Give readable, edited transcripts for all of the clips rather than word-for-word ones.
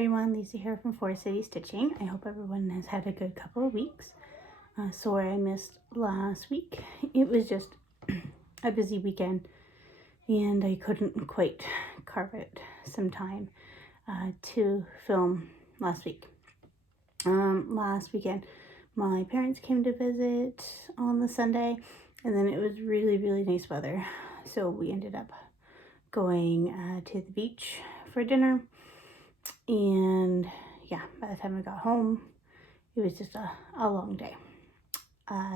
everyone, Lisa here from Four City Stitching. I hope everyone has had a good couple of weeks. Sorry I missed last week. It was just a busy weekend and I couldn't quite carve out some time to film last week. Last weekend my parents came to visit on the Sunday, and then it was really nice weather, so we ended up going to the beach for dinner. And yeah, by the time I got home, it was just a long day.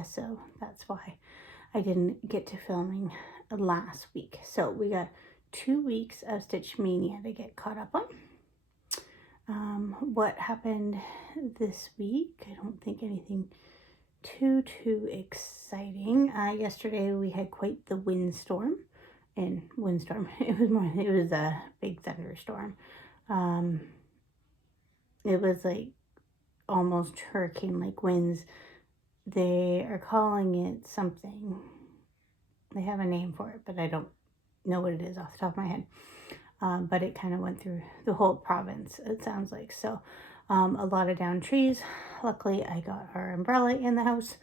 So that's why I didn't get to filming last week. So we got 2 weeks of Stitch Mania to get caught up on. What happened this week? I don't think anything too exciting. Yesterday we had quite the windstorm. It was a big thunderstorm. It was like almost hurricane-like winds. They are calling it something. They have a name for it, but I don't know what it is off the top of my head. But it kind of went through the whole province, it sounds like. So a lot of downed trees. Luckily, I got our umbrella in the house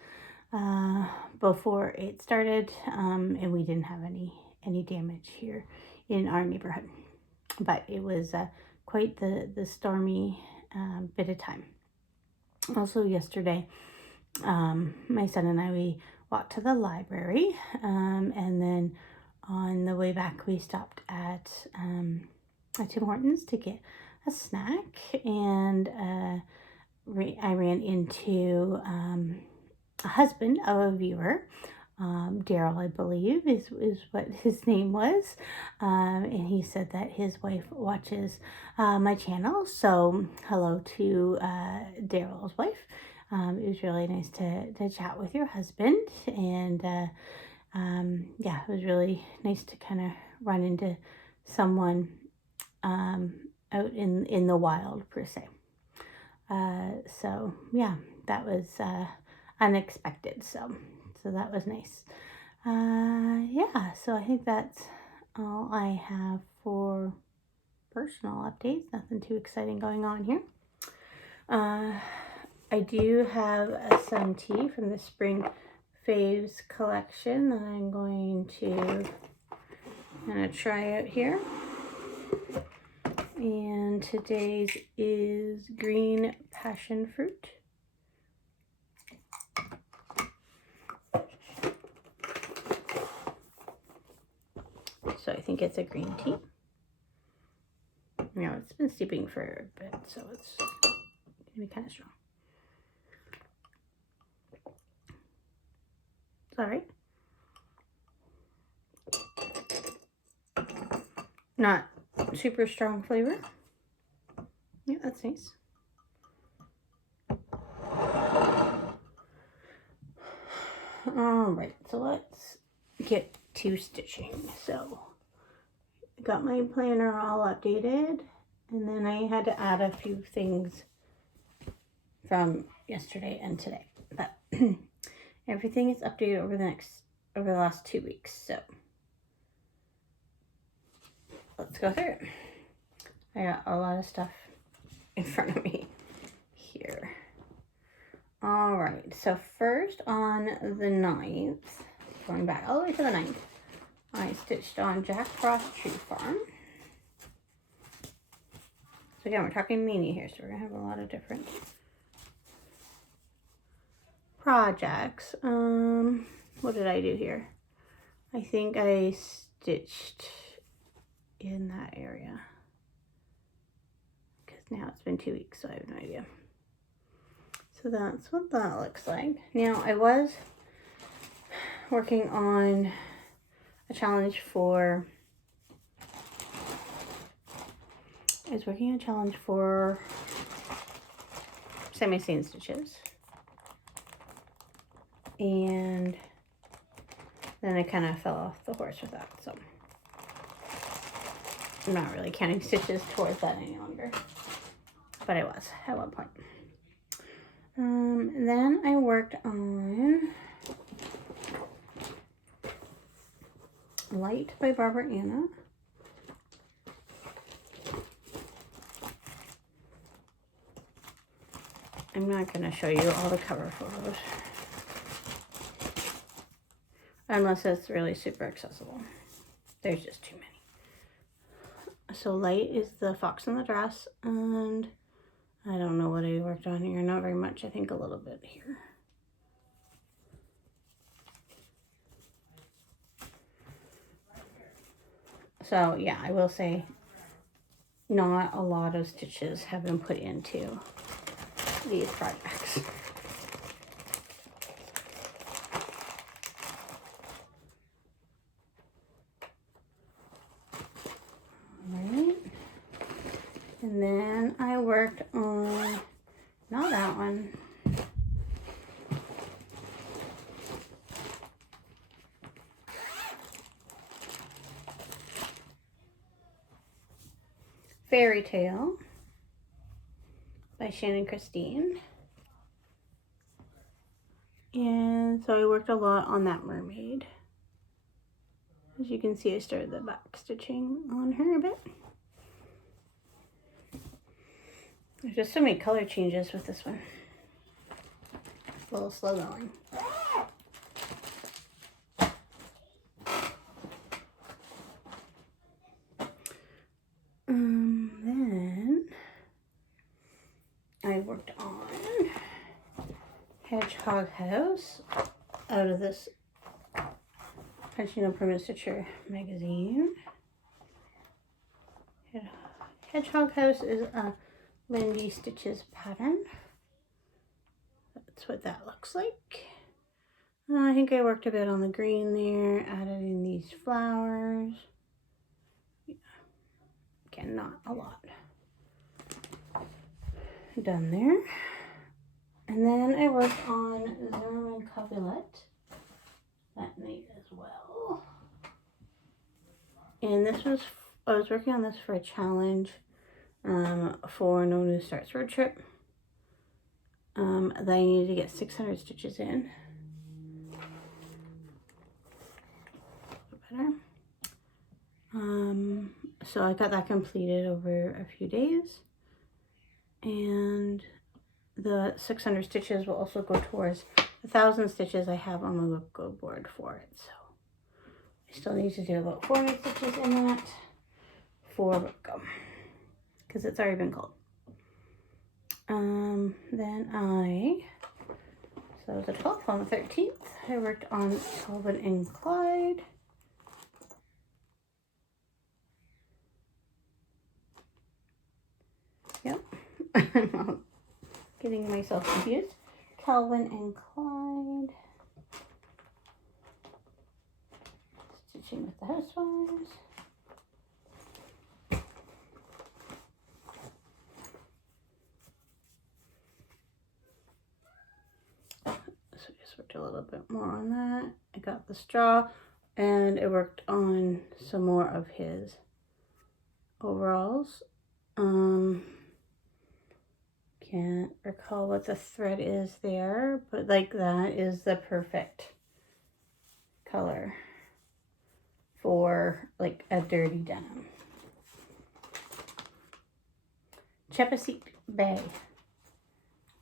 before it started, and we didn't have any damage here in our neighborhood. But it was quite the stormy bit of time. Also yesterday, my son and I, we walked to the library, and then on the way back we stopped at Tim Hortons to get a snack, and I ran into a husband of a viewer. Daryl, I believe, is what his name was. And he said that his wife watches my channel. So hello to Daryl's wife. It was really nice to chat with your husband. And yeah, it was really nice to kind of run into someone out in the wild, per se. So yeah, that was unexpected. So that was nice. Yeah, so I think that's all I have for personal updates. Nothing too exciting going on here. I do have some tea from the Spring Faves collection that I'm going to kind of try out here. And today's is green passion fruit. So I think it's a green tea. Now it's been steeping for a bit, so it's gonna be kind of strong. It's all right. Not super strong flavor. Yeah, that's nice. All right, so let's get to stitching. So I got my planner all updated, and then I had to add a few things from yesterday and today, but everything is updated over the last 2 weeks. So let's go through it. I got a lot of stuff in front of me here. All right, so first on the 9th, going back all the way to the 9th, I stitched on Jack Frost Tree Farm. So again, we're talking mini here, so we're gonna have a lot of different projects. What did I do here? I think I stitched in that area, because now it's been 2 weeks, so I have no idea. So that's what that looks like. Now I was working on a challenge for semi-seam stitches, and then I kind of fell off the horse with that, so I'm not really counting stitches towards that any longer, but I was at one point. Then I worked on Light by Barbara Anna. I'm not going to show you all the cover photos. Unless it's really super accessible. There's just too many. So light is the fox in the dress, and I don't know what I worked on here. Not very much. I think a little bit here. So yeah, I will say not a lot of stitches have been put into these projects. Alright. And then I worked on, not that one. Fairy Tale by Shannon Christine. And so I worked a lot on that mermaid. As you can see, I started the back stitching on her a bit. There's just so many color changes with this one. A little slow going. Then I worked on Hedgehog House out of this Pension Permanent Stitcher magazine. Hedgehog House is a Lindy Stitches pattern. That's what that looks like. I think I worked a bit on the green there, added in these flowers. Yeah. Again, not a lot done there. And then I worked on Zimmerman Couplet that night as well. And this was, I was working on this for a challenge for No New Starts Road Trip. That I needed to get 600 stitches in. Better. So I got that completed over a few days. And the 600 stitches will also go towards 1,000 stitches I have on my whip go board for it. So I still need to do about 400 stitches in that for whip go, because it's already been called. Then so the 12th, on the 13th, I worked on Calvin and Clyde. Yep, I'm getting myself confused. Calvin and Clyde. Stitching with the housewives. So I just worked a little bit more on that. I got the straw, and I worked on some more of his overalls. Can't recall what the thread is there, but like that is the perfect color for like a dirty denim. Chesapeake Bay.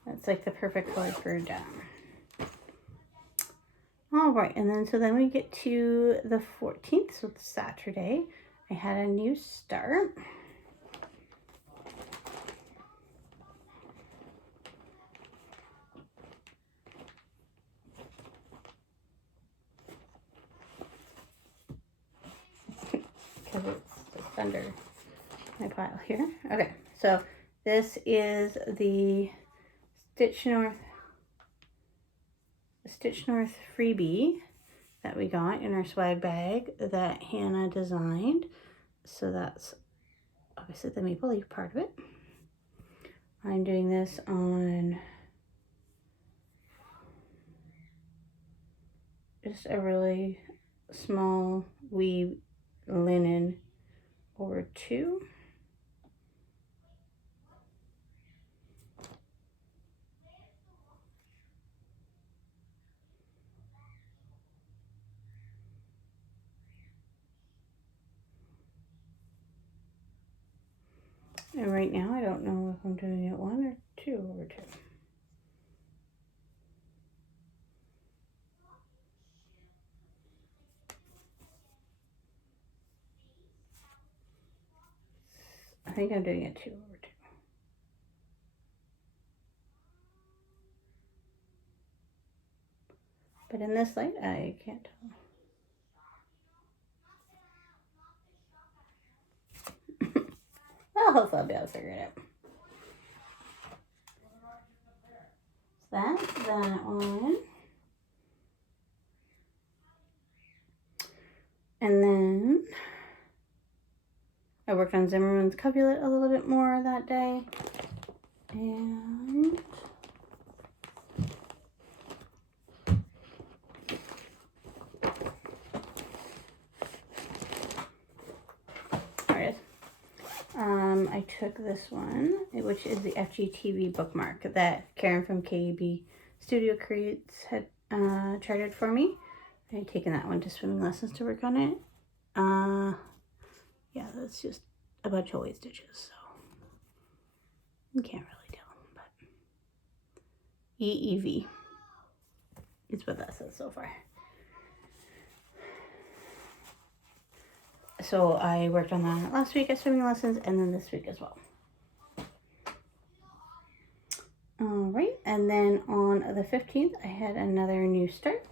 That's like the perfect color for a denim. All right, and then so then we get to the 14th, so it's Saturday. I had a new start. Because it's under my pile here. Okay, so this is the Stitch North freebie that we got in our swag bag that Hannah designed. So that's obviously the maple leaf part of it. I'm doing this on just a really small weave linen over 2. And right now I don't know if I'm doing it 1 or 2 over 2. think I'm doing it 2/2. But in this light, I can't tell. Well, hopefully I'll be able to figure it out. So that's that one. And then I worked on Zimmerman's Covulet a little bit more that day. And there it is. I took this one, which is the FGTV Bookmark that Karen from KB Studio Creates had charted for me. I had taken that one to swimming lessons to work on it. Yeah, that's just a bunch of weight stitches, so you can't really tell, but EEV is what that says so far. So I worked on that last week at swimming lessons and then this week as well. All right, and then on the 15th, I had another new start.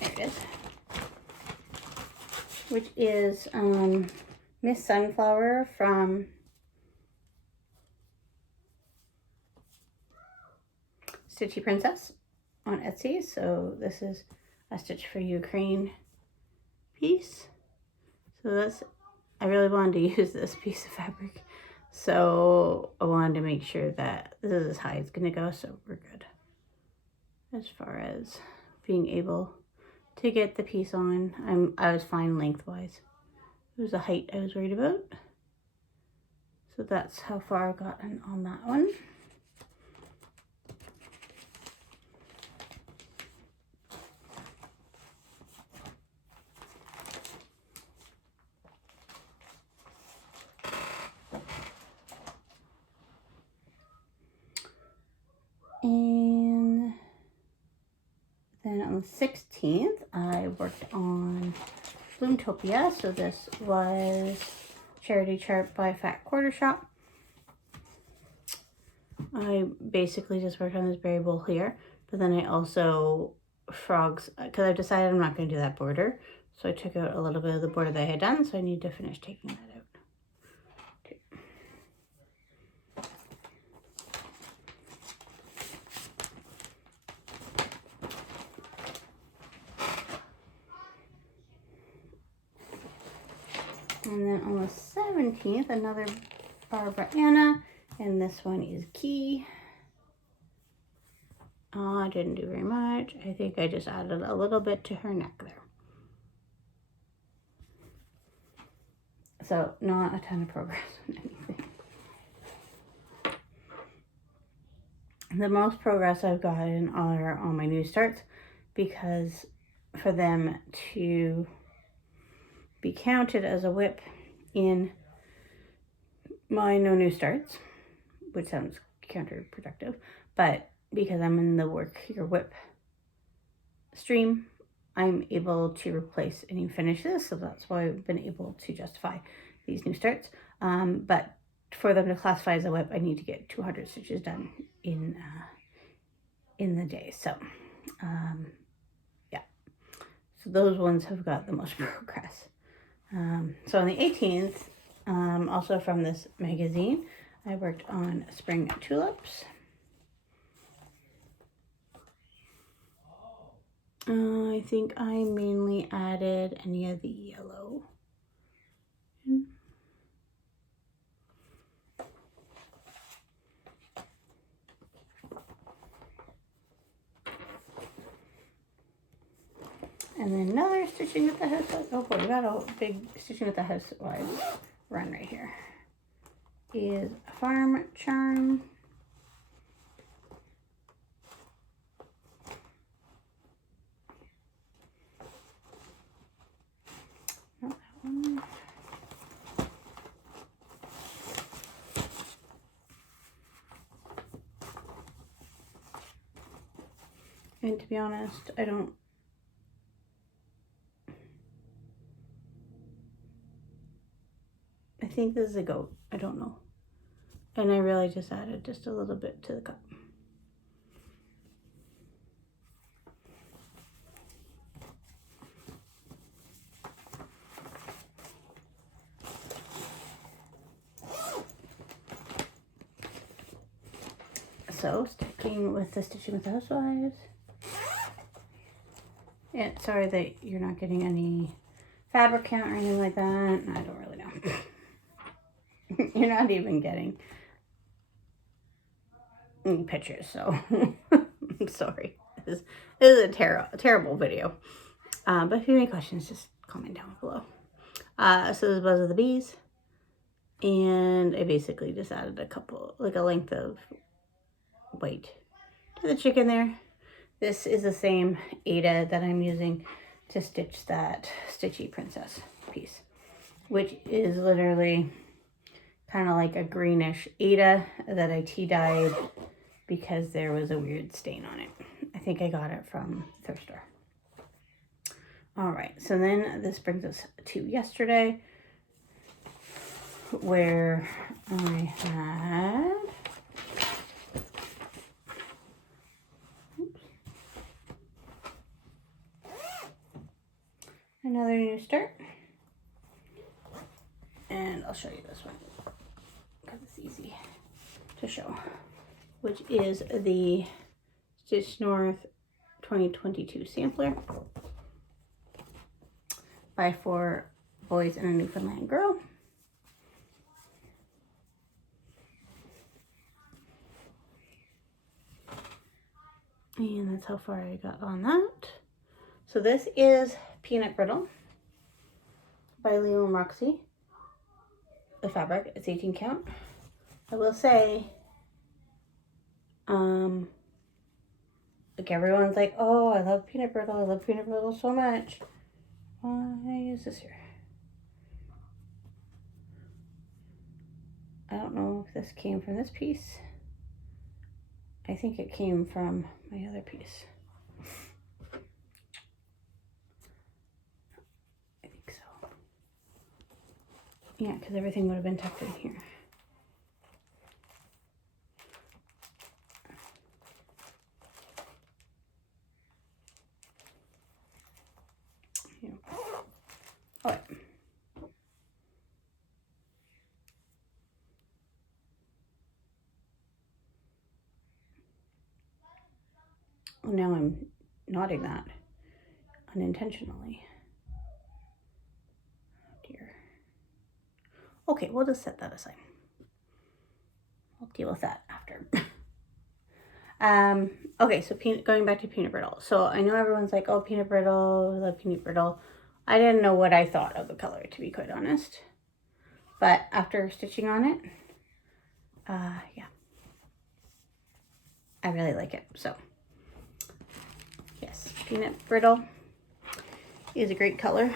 There it is. Which is Miss Sunflower from Stitchy Princess on Etsy. So this is a Stitch for Ukraine piece. So that's, I really wanted to use this piece of fabric. So I wanted to make sure that this is as high as it's gonna go, so we're good. As far as being able to get the piece on, I was fine lengthwise. It was the height I was worried about. So that's how far I've gotten on that one. And then on the 16th, I worked on Bloomtopia. So this was Charity Chart by Fat Quarter Shop. I basically just worked on this berry bowl here, but then I also frogs, because I've decided I'm not going to do that border. So I took out a little bit of the border that I had done, so I need to finish taking that out. Okay. And then on the 17th, another Barbara Anna, and this one is Key. I didn't do very much. I think I just added a little bit to her neck there. So not a ton of progress on anything. The most progress I've gotten are on my new starts, because for them to be counted as a whip in my no new starts, which sounds counterproductive, but because I'm in the work your whip stream, I'm able to replace any finishes, so that's why I've been able to justify these new starts. But for them to classify as a whip, I need to get 200 stitches done in the day. So yeah, so those ones have got the most progress. So on the 18th, also from this magazine, I worked on Spring Tulips. I think I mainly added any of the yellow. And then another stitching with the house. Oh boy, we got a big stitching with the housewives run right here. Is Farm Charm. Not that one. And to be honest, I think this is a goat. I don't know. And I really just added just a little bit to the cup. So, sticking with the Stitching with the Housewives. Yeah, sorry that you're not getting any fabric count or anything like that. I don't really know. You're not even getting any pictures, so I'm sorry. This is a terrible video. But if you have any questions, just comment down below. So this is Buzz of the Bees. And I basically just added a couple, like a length of white to the chicken there. This is the same Ada that I'm using to stitch that Stitchy Princess piece, which is literally kind of like a greenish Ada that I tea dyed because there was a weird stain on it. I think I got it from the thrift store. All right, so then this brings us to yesterday, where I had another new start, and I'll show you this one because it's easy to show, which is the Stitch North 2022 sampler by 4 Boys and a Newfoundland Girl. And that's how far I got on that. So this is Peanut Brittle by Leo and Roxy. The fabric, it's 18 count. I will say, like everyone's like, oh, I love Peanut Brittle. I love Peanut Brittle so much. Why is this here? I don't know if this came from this piece. I think it came from my other piece. I think so. Yeah, because everything would have been tucked in here. All right. Well, now I'm knotting that unintentionally. Oh dear. Okay, we'll just set that aside. I'll deal with that after. Okay, so going back to Peanut Brittle. So I know everyone's like, oh, Peanut Brittle, I love Peanut Brittle. I didn't know what I thought of the color, to be quite honest. But after stitching on it, yeah, I really like it. So yes, Peanut Brittle is a great color.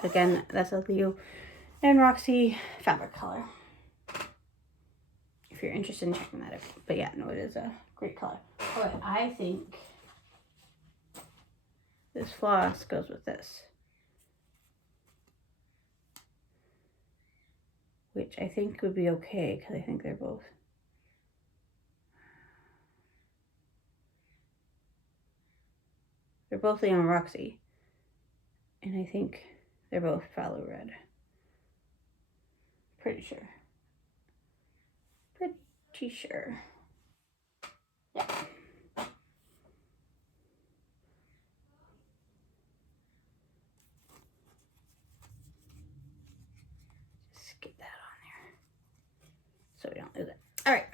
So again, that's a Leo and Roxy fabric color, if you're interested in checking that out. But yeah, no, it is a great color. Okay, I think this floss goes with this, which I think would be okay because I think they're both Leo and Roxy, and I think they're both phthalo red. Pretty sure. Pretty sure. Yeah. Just get that on there so we don't lose it. All right.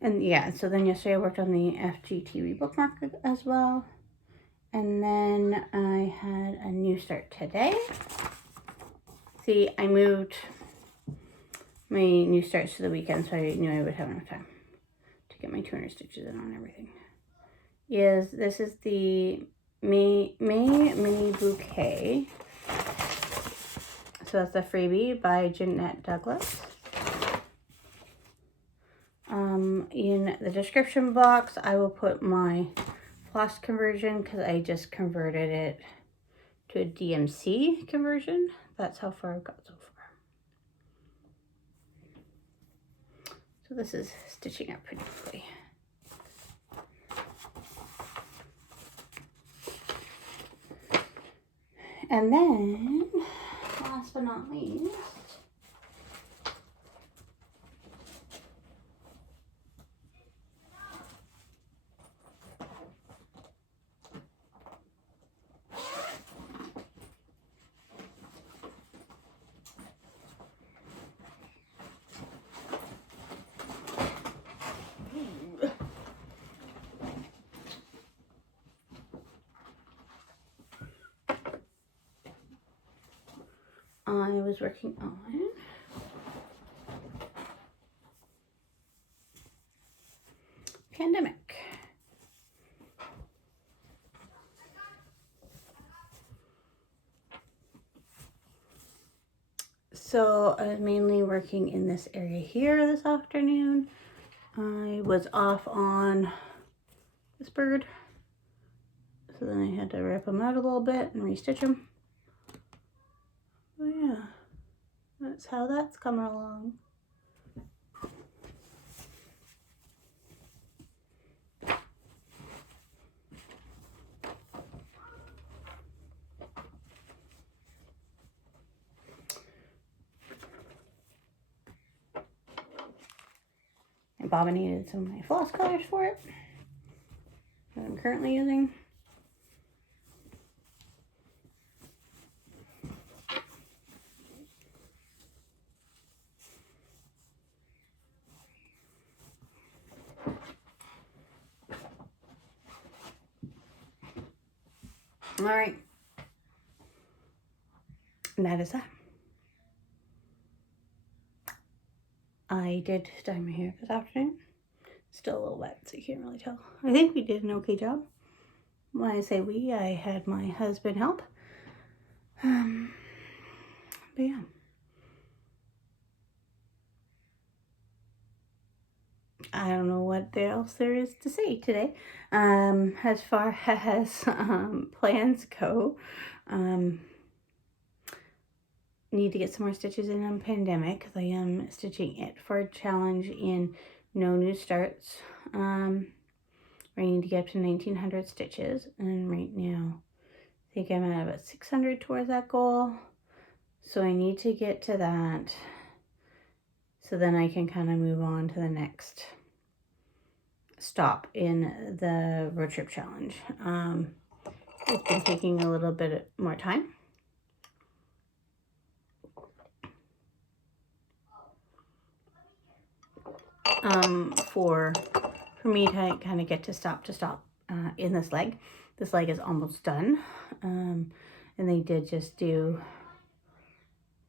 And yeah, so then yesterday I worked on the GFTV Bookmark as well. And then I had a new start today. See, I moved my new starts to the weekend, so I knew I would have enough time to get my 200 stitches in on everything. This is the May Mini Bouquet. So that's the freebie by Jeanette Douglas. In the description box, I will put my floss conversion because I just converted it to a DMC conversion. That's how far I've got so far. So this is stitching up pretty quickly. And then, last but not least, I was working on Pandemic. So I was mainly working in this area here this afternoon. I was off on this bird, so then I had to rip them out a little bit and restitch them. Oh yeah, that's how that's coming along. I bobbinated some of my floss colors for it that I'm currently using. All right, and that is that. I did dye my hair this afternoon. Still a little wet, so you can't really tell. I think we did an okay job. When I say we, I had my husband help. But yeah. I don't know what else there is to say today. As far as plans go, need to get some more stitches in on Pandemic because I am stitching it for a challenge in No New Starts. I need to get up to 1900 stitches, and right now I think I'm at about 600 towards that goal. So I need to get to that so then I can kind of move on to the next stop in the road trip challenge. It's been taking a little bit more time. For me to kind of get to stop in this leg. This leg is almost done. And they did just do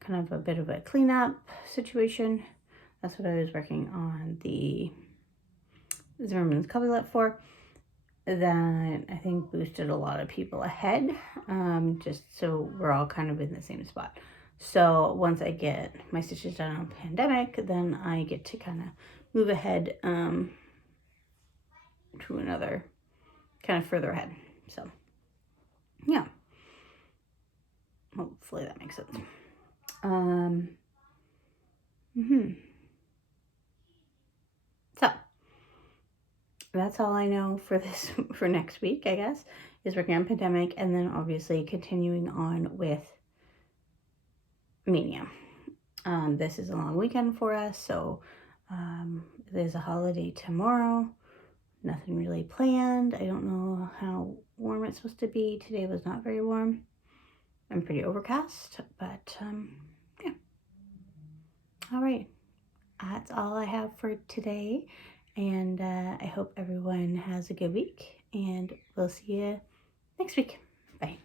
kind of a bit of a cleanup situation. That's what I was working on the Zimmerman's coverlet for. That I think boosted a lot of people ahead, just so we're all kind of in the same spot. So once I get my stitches done on Pandemic, then I get to kind of move ahead to another kind of further ahead. So yeah, hopefully that makes sense. So that's all I know for this for next week, I guess, is working on Pandemic, and then obviously continuing on with Mania. This is a long weekend for us, so there's a holiday tomorrow. Nothing really planned. I don't know how warm it's supposed to be. Today was not very warm. I'm pretty overcast, but yeah. All right, that's all I have for today, and I hope everyone has a good week, and we'll see you next week. Bye.